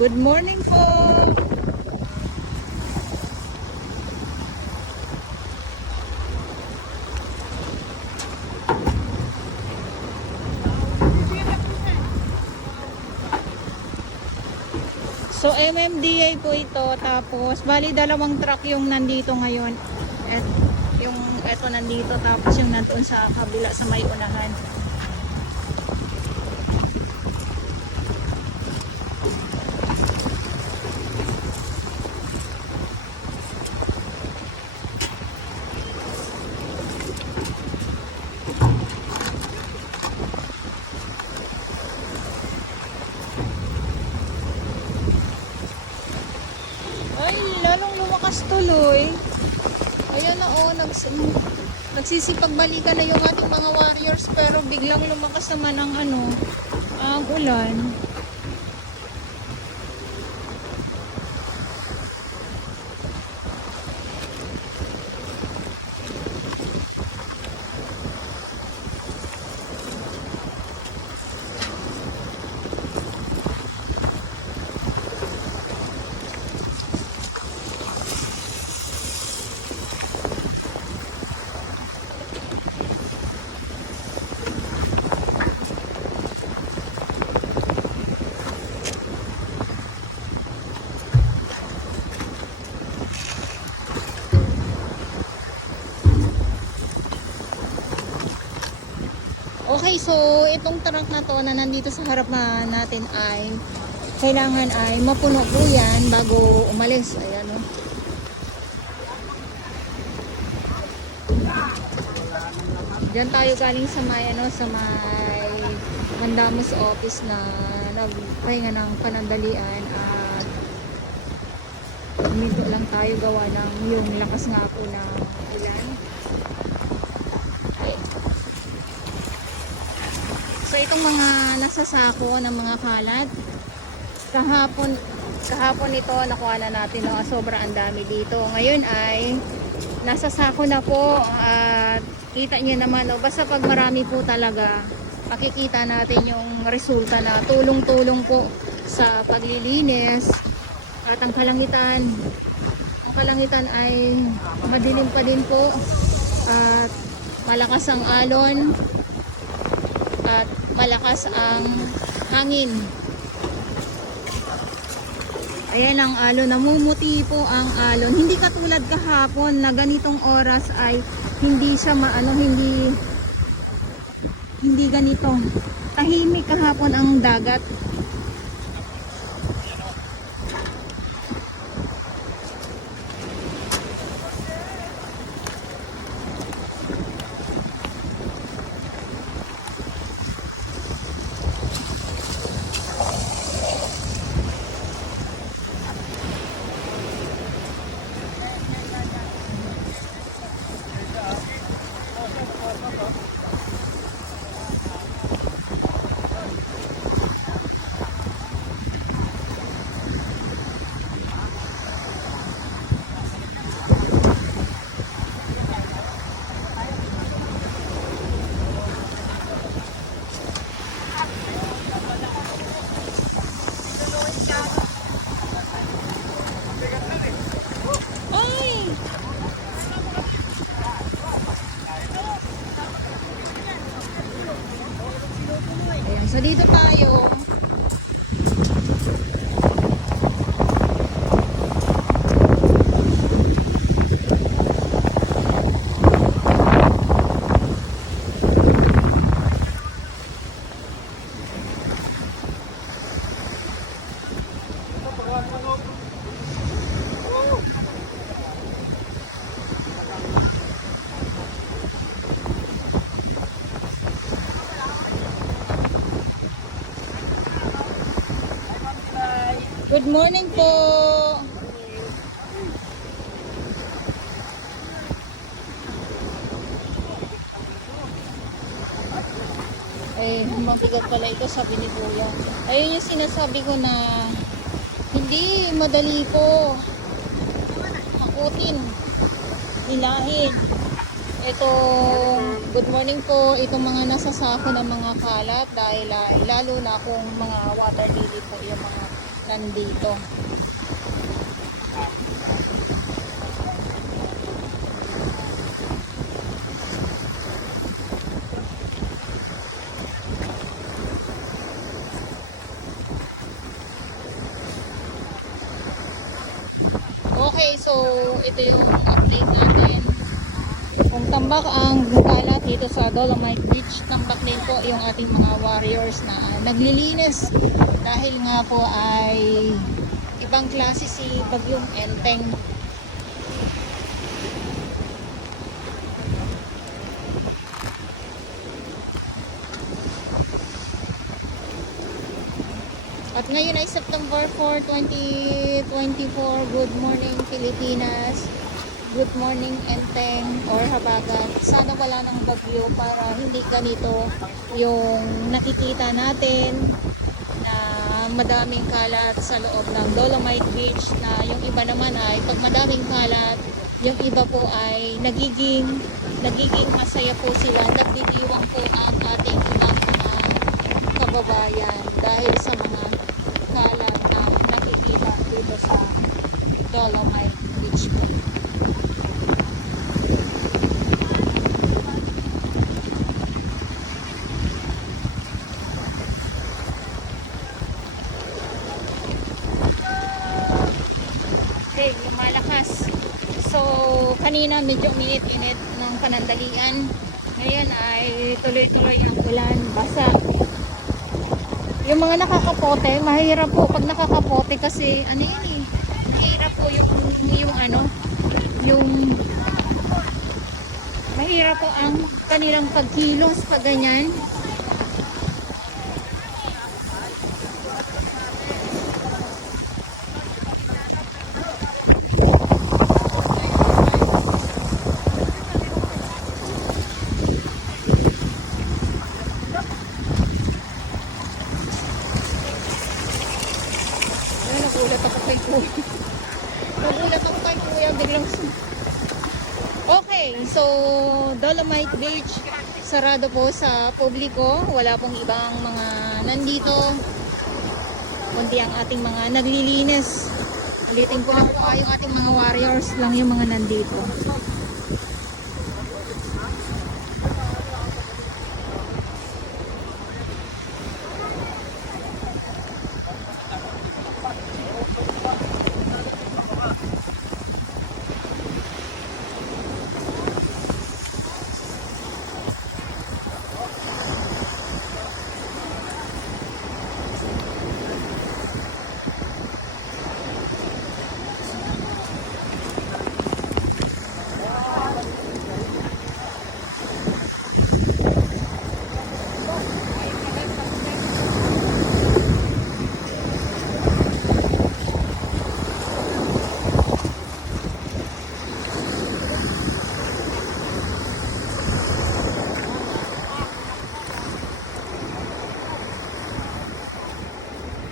Good morning po! So MMDA po ito, tapos bali dalawang truck yung nandito ngayon. At yung eto nandito, tapos yung nandoon sa kabila sa may unahan. Ay, lalong lumakas tuloy. Ayan na oh, nagsisipagbalikan na yung ating mga warriors, pero biglang lumakas naman ang ang ulan. Okay, so itong truck na to na nandito sa harap natin ay kailangan ay mapuno po yan bago umalis. Ayan o. Diyan tayo galing sa may sa may Mandamos office na nagpahinga ng panandalian at dito lang tayo gawa ng yung lakas nga po ng ulan. So itong mga nasasako ng mga kalat, kahapon ito nakuha na natin, sobra ang dami dito. Ngayon ay nasasako na po at kita niyo naman, basta pag marami po talaga, makikita natin yung resulta na tulong-tulong po sa paglilinis. At ang kalangitan ay madilim pa din po at malakas ang alon at malakas ang hangin. Ayan ang alon, namumuti po ang alon. Hindi katulad kahapon na ganitong oras ay hindi siya hindi ganito. Tahimik kahapon ang dagat. Ayan, so dito tayo. Good morning po. Eh, mabigat pala ito, sabi ni Kuya. Ayun yung sinasabi ko na hindi madali po hakutin, hilahin. Itong good morning po, itong mga nasasako ng mga kalat dahil lalo na kung mga water lily po yung mga nandito. Okay, so ito yung update natin. Kung tambak ang kalat dito sa Dolomite Beach, tambak din po yung ating mga warriors na naglilinis dahil nga po ay ibang klase si Bagyong Enteng. At ngayon ay September 4, 2024. Good morning Pilipinas. Good morning Enteng or Habagat. Sana wala ng bagyo para hindi ganito yung nakikita natin na madaming kalat sa loob ng Dolomite Beach, na yung iba naman ay pag madaming kalat, yung iba po ay nagiging masaya po sila, nagdidiwang po ang ating ibang mga kababayan dahil sa mga kalat na nakikita dito sa Dolomite Beach po. Okay, lumalakas. So, kanina medyo uminit-init ng panandalian. Ngayon ay tuloy-tuloy ang ulan, basa. Yung mga nakakapote, mahirap po pag nakakapote kasi ano yun eh, mahirap po yung mahirap po ang kanilang pagkilos pag ganyan. Nagulat ako kay Kuya. Nagulat ako kay Kuya. Biglang... Okay, so Dolomite Beach sarado po sa publiko. Wala pong ibang mga nandito, kundi ang ating mga naglilinis. Ulitin ko lang po, yung ating mga warriors lang yung mga nandito.